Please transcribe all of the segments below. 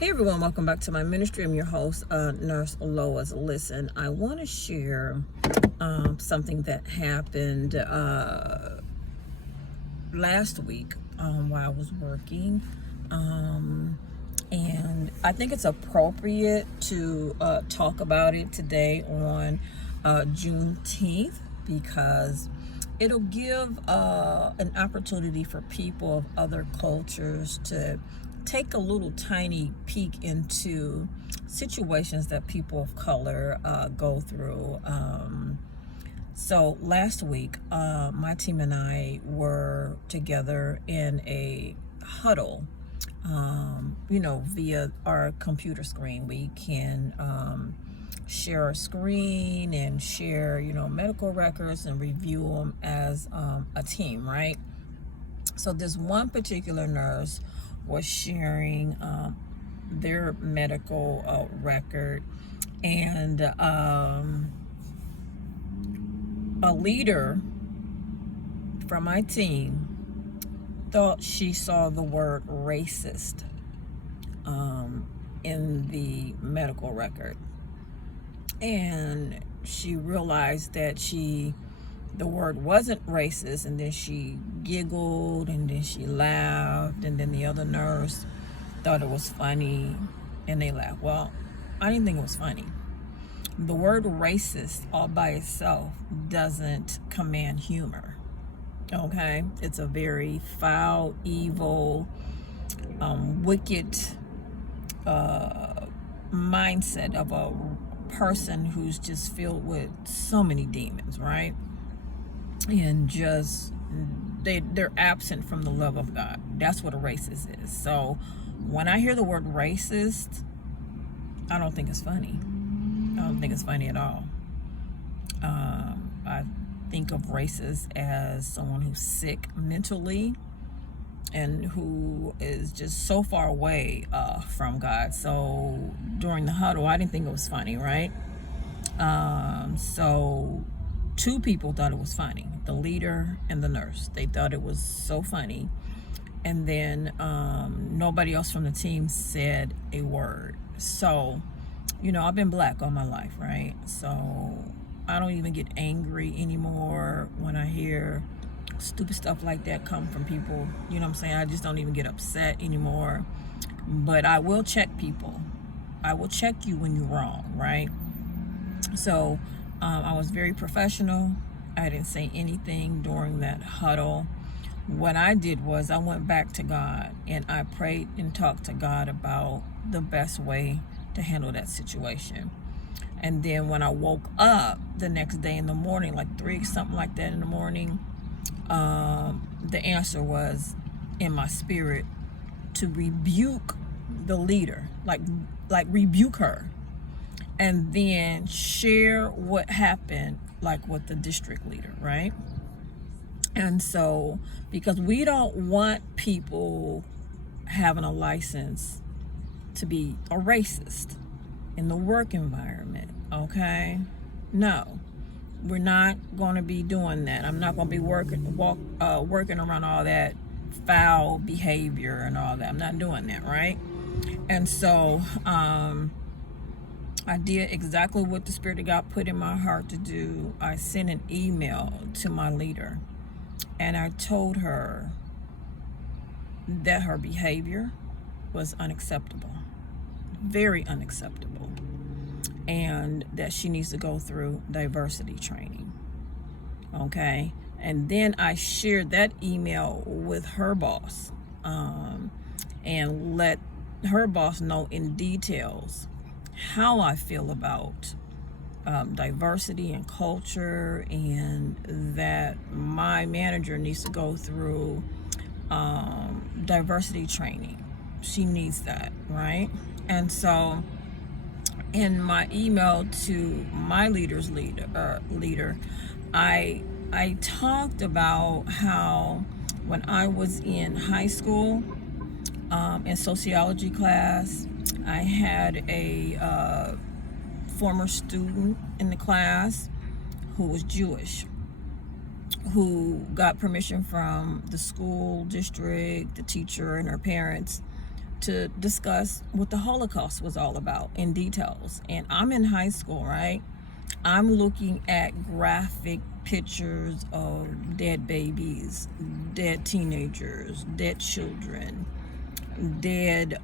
Hey everyone, welcome back to my ministry. I'm your host, Nurse Lois. Listen, I want to share something that happened last week while I was working. And I think it's appropriate to talk about it today on Juneteenth because it'll give an opportunity for people of other cultures to take a little tiny peek into situations that people of color go through. So last week, my team and I were together in a huddle. Via our computer screen, we can share our screen and share, medical records and review them as a team, right? So this one particular nurse was sharing their medical record, and a leader from my team thought she saw the word racist in the medical record, and she realized that the word wasn't racist, and then she giggled, and then she laughed, and then the other nurse thought it was funny, and they laughed. Well, I didn't think it was funny. The word racist all by itself doesn't command humor. Okay, it's a very foul, evil, wicked mindset of a person who's just filled with so many demons, right? And just they're absent from the love of God. That's what a racist is. So when I hear the word racist, I don't think it's funny. I don't think it's funny at all. I think of racist as someone who's sick mentally and who is just so far away from God. So during the huddle, I didn't think it was funny, right? So two people thought it was funny, the leader and the nurse. They thought it was so funny. And then nobody else from the team said a word. So, I've been black all my life, right? So I don't even get angry anymore when I hear stupid stuff like that come from people. You know what I'm saying? I just don't even get upset anymore. But I will check people. I will check you when you're wrong, right? So I was very professional. I didn't say anything during that huddle. What I did was I went back to God and I prayed and talked to God about the best way to handle that situation. And then when I woke up the next day in the morning, like 3, something like that in the morning, the answer was in my spirit to rebuke the leader, like rebuke her, and then share what happened, like with the district leader, right? And so, because we don't want people having a license to be a racist in the work environment, okay? No, we're not going to be doing that. I'm not going to be working around all that foul behavior and all that. I'm not doing that, right? And so I did exactly what the Spirit of God put in my heart to do. I sent an email to my leader, and I told her that her behavior was unacceptable, very unacceptable, and that she needs to go through diversity training. Okay? And then I shared that email with her boss, and let her boss know in details how I feel about diversity and culture, and that my manager needs to go through diversity training. She needs that, right? And so in my email to my leader, I talked about how when I was in high school, in sociology class, I had a former student in the class who was Jewish, who got permission from the school district, the teacher, and her parents to discuss what the Holocaust was all about in details. And I'm in high school, right? I'm looking at graphic pictures of dead babies, dead teenagers, dead children, dead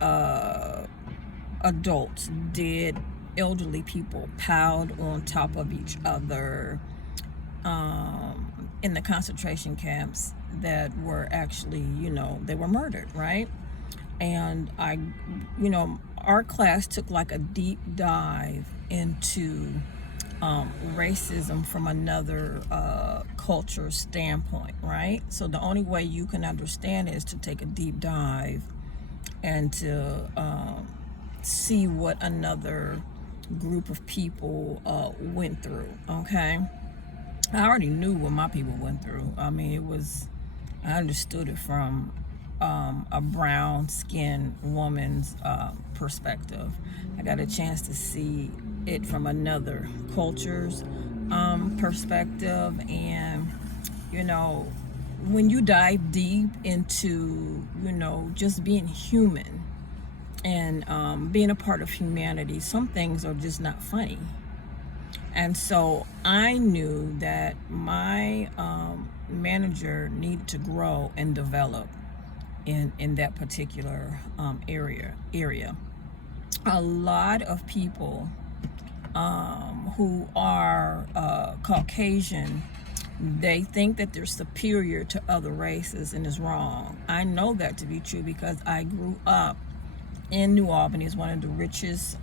adults, dead elderly people piled on top of each other in the concentration camps that were actually, they were murdered, right? And our class took like a deep dive into racism from another culture standpoint, right? So the only way you can understand it is to take a deep dive and to see what another group of people went through, okay? I already knew what my people went through. I mean, I understood it from a brown-skinned woman's perspective. I got a chance to see it from another culture's perspective. And, when you dive deep into, just being human and being a part of humanity, some things are just not funny. And so I knew that my manager needed to grow and develop in that particular area. A lot of people who are Caucasian, they think that they're superior to other races, and is wrong. I know that to be true because I grew up in New Albany. It's one of the richest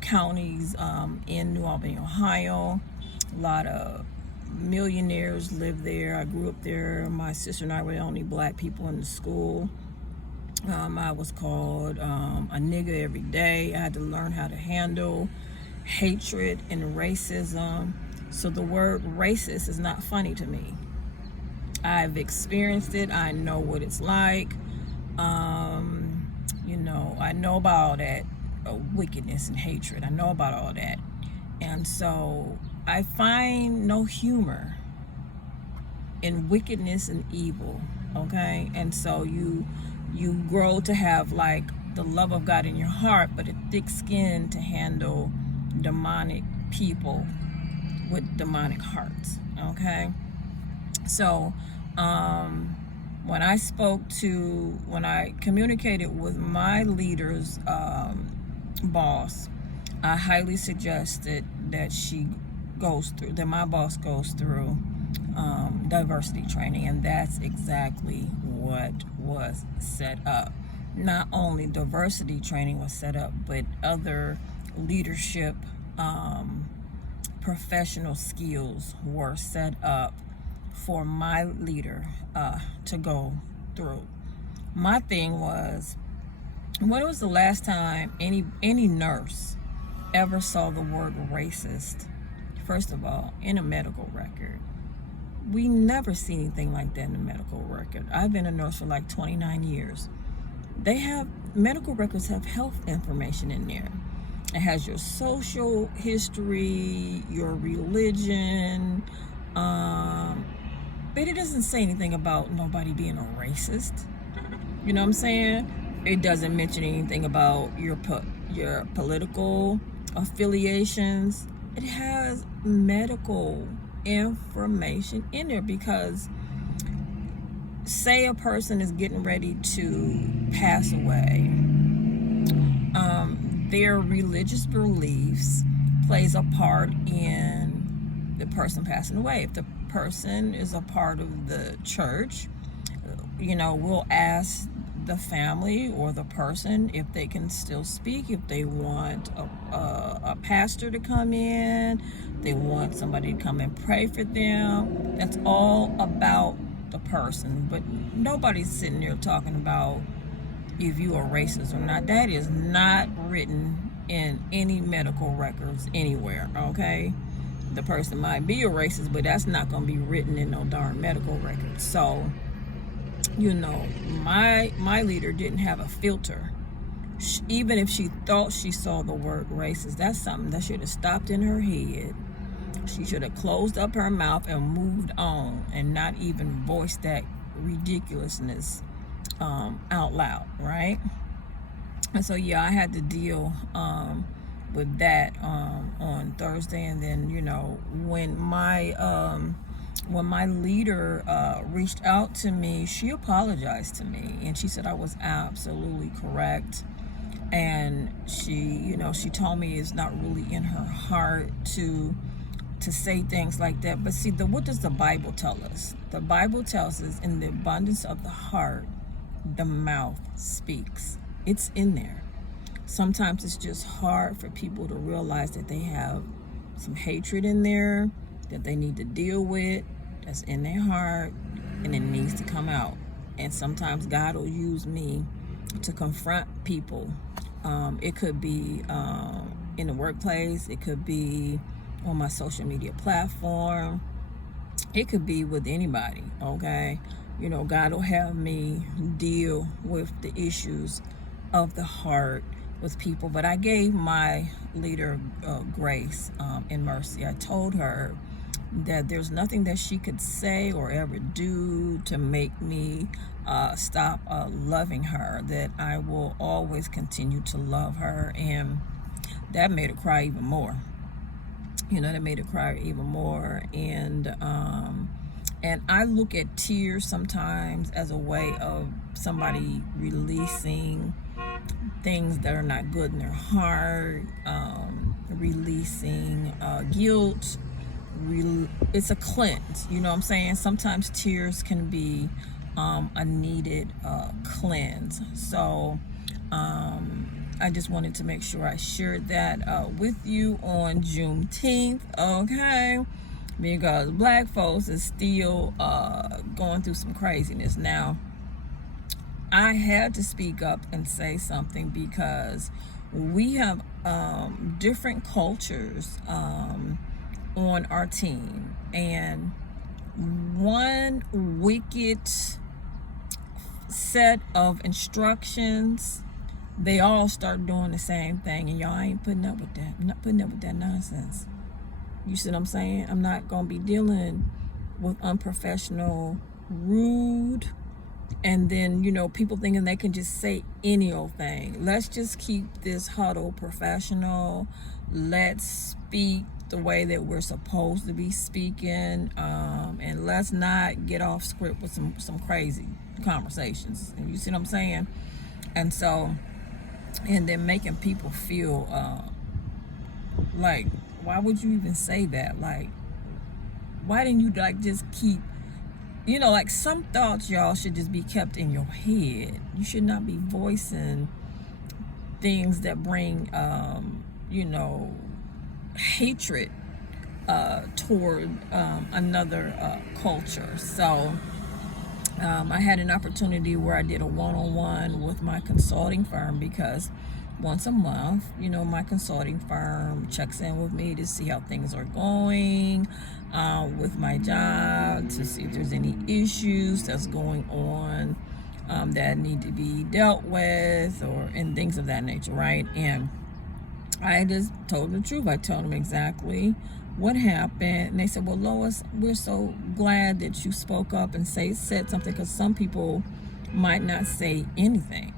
counties in New Albany, Ohio. A lot of millionaires live there. I grew up there. My sister and I were the only black people in the school. I was called a nigger every day. I had to learn how to handle hatred and racism. So the word racist is not funny to me. I've experienced it. I know what it's like. I know about all that wickedness and hatred. I know about all that. And so I find no humor in wickedness and evil, okay? And so you grow to have like the love of God in your heart, but a thick skin to handle demonic people with demonic hearts, okay? So when I communicated with my leader's boss, I highly suggested that my boss goes through diversity training, and that's exactly what was set up. Not only diversity training was set up, but other leadership professional skills were set up for my leader to go through. My thing was, when was the last time any nurse ever saw the word racist? First of all, in a medical record. We never see anything like that in a medical record. I've been a nurse for like 29 years. Medical records have health information in there. It has your social history, your religion, but it doesn't say anything about nobody being a racist. You know what I'm saying? It doesn't mention anything about your political affiliations. It has medical information in there, because say a person is getting ready to pass away, their religious beliefs plays a part in the person passing away. If the person is a part of the church, we'll ask the family or the person if they can still speak, if they want a pastor to come in, they want somebody to come and pray for them. That's all about the person, but nobody's sitting there talking about if you are racist or not. That is not written in any medical records anywhere, okay? The person might be a racist, but that's not going to be written in no darn medical records. So, my leader didn't have a filter. Even if she thought she saw the word racist, that's something that should have stopped in her head. She should have closed up her mouth and moved on, and not even voiced that ridiculousness out loud, right? And so yeah, I had to deal with that on Thursday. And then when my leader reached out to me, she apologized to me, and she said I was absolutely correct. And she told me it's not really in her heart to say things like that. But see, what does the Bible tell us? The Bible tells us, in the abundance of the heart, the mouth speaks. It's in there. Sometimes it's just hard for people to realize that they have some hatred in there that they need to deal with, that's in their heart, and it needs to come out. And sometimes God will use me to confront people. It could be in the workplace. It could be on my social media platform. It could be with anybody, okay? God will have me deal with the issues of the heart with people. But I gave my leader grace and mercy. I told her that there's nothing that she could say or ever do to make me stop loving her, that I will always continue to love her. And that made her cry even more. That made her cry even more. And I look at tears sometimes as a way of somebody releasing things that are not good in their heart, releasing guilt. It's a cleanse. You know what I'm saying? Sometimes tears can be a needed cleanse. So I just wanted to make sure I shared that with you on Juneteenth, okay? Because black folks is still going through some craziness. Now, I had to speak up and say something because we have different cultures on our team. And one wicked set of instructions, they all start doing the same thing, and y'all ain't putting up with that. I'm not putting up with that nonsense. You see what I'm saying? I'm not going to be dealing with unprofessional, rude, and then, people thinking they can just say any old thing. Let's just keep this huddle professional. Let's speak the way that we're supposed to be speaking, and let's not get off script with some crazy conversations. And you see what I'm saying? And so, and then making people feel like, why would you even say that? Like, why didn't you just keep, some thoughts, y'all, should just be kept in your head. You should not be voicing things that bring, hatred toward another culture. So I had an opportunity where I did a one-on-one with my consulting firm, because once a month, my consulting firm checks in with me to see how things are going with my job, to see if there's any issues that's going on that need to be dealt with, and things of that nature, right? And I just told the truth. I told them exactly what happened. And they said, well, Lois, we're so glad that you spoke up and said something, because some people might not say anything.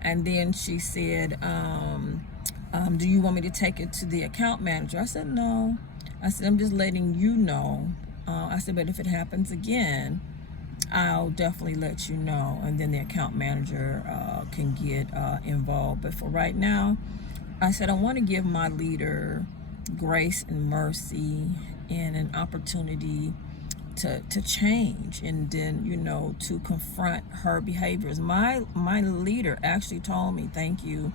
And then she said, do you want me to take it to the account manager? I said, no. I said, I'm just letting you know. I said, but if it happens again, I'll definitely let you know. And then the account manager can get involved. But for right now, I said, I want to give my leader grace and mercy and an opportunity to change, and then to confront her behaviors. My leader actually told me, thank you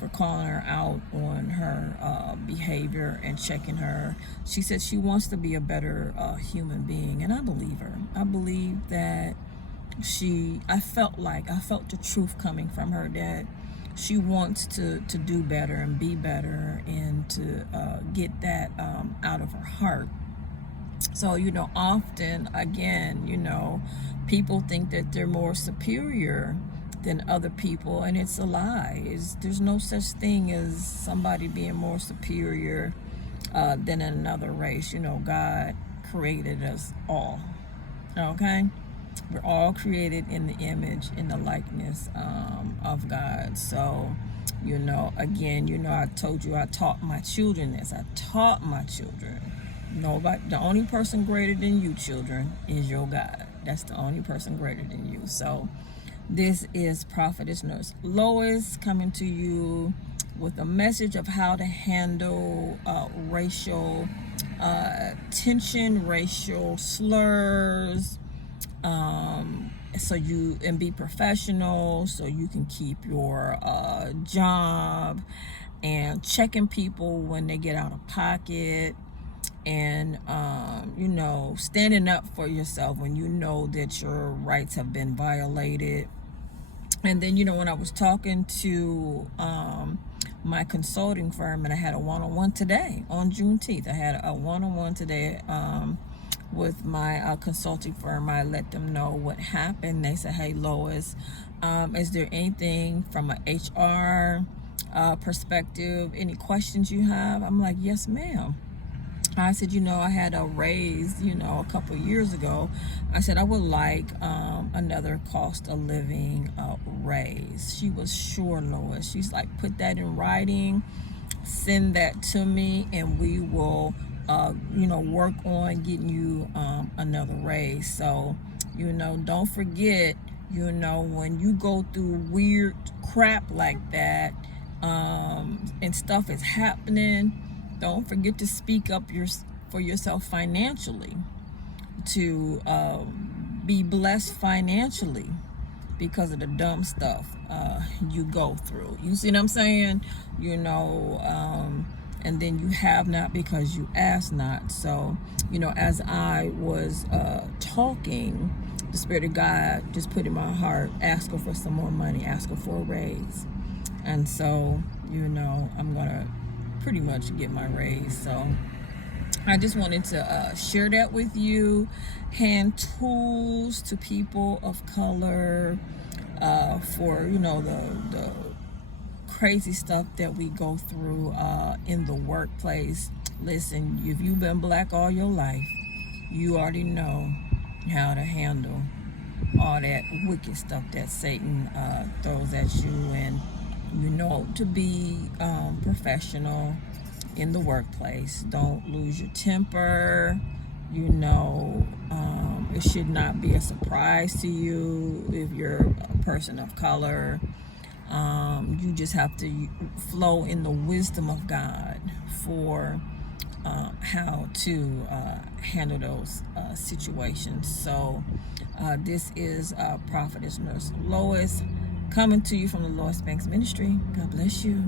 for calling her out on her behavior and checking her. She said she wants to be a better human being, and I believe her. I believe that I felt the truth coming from her, that she wants to do better and be better, and to get that out of her heart. So, often, again, people think that they're more superior than other people, and it's a lie. There's no such thing as somebody being more superior than another race. God created us all, okay? We're all created in the image, in the likeness of God. So, again, I told you I taught my children this. I taught my children. Nobody, the only person greater than you, children, is your God. That's the only person greater than you. So, this is Prophetess Nurse Lois coming to you with a message of how to handle racial tension, racial slurs, and be professional, so you can keep your job, and checking people when they get out of pocket, and standing up for yourself when you know that your rights have been violated. And then when I was talking to my consulting firm, and I had a one-on-one today on Juneteenth. I had a one-on-one today with my consulting firm. I let them know what happened. They said, "Hey, Lois, is there anything from an HR perspective, any questions you have?" I'm like, "Yes, ma'am." I said, I had a raise, a couple years ago. I said, I would like another cost of living raise. She was sure, Lois. She's like, put that in writing, send that to me, and we will, work on getting you another raise. So, don't forget, when you go through weird crap like that, and stuff is happening, don't forget to speak up for yourself financially, to be blessed financially because of the dumb stuff you go through. You see what I'm saying? And then you have not because you ask not. So, as I was talking, the Spirit of God just put in my heart, ask her for some more money, ask her for a raise. And so, I'm going to pretty much get my raise. So I just wanted to share that with you. Hand tools to people of color for the crazy stuff that we go through in the workplace. Listen, if you've been black all your life, you already know how to handle all that wicked stuff that Satan throws at you, and to be professional in the workplace. Don't lose your temper. It should not be a surprise to you if you're a person of color. You just have to flow in the wisdom of God for how to handle those situations. So this is Prophetess Nurse Lois coming to you from the Lois Banks Ministry. God bless you.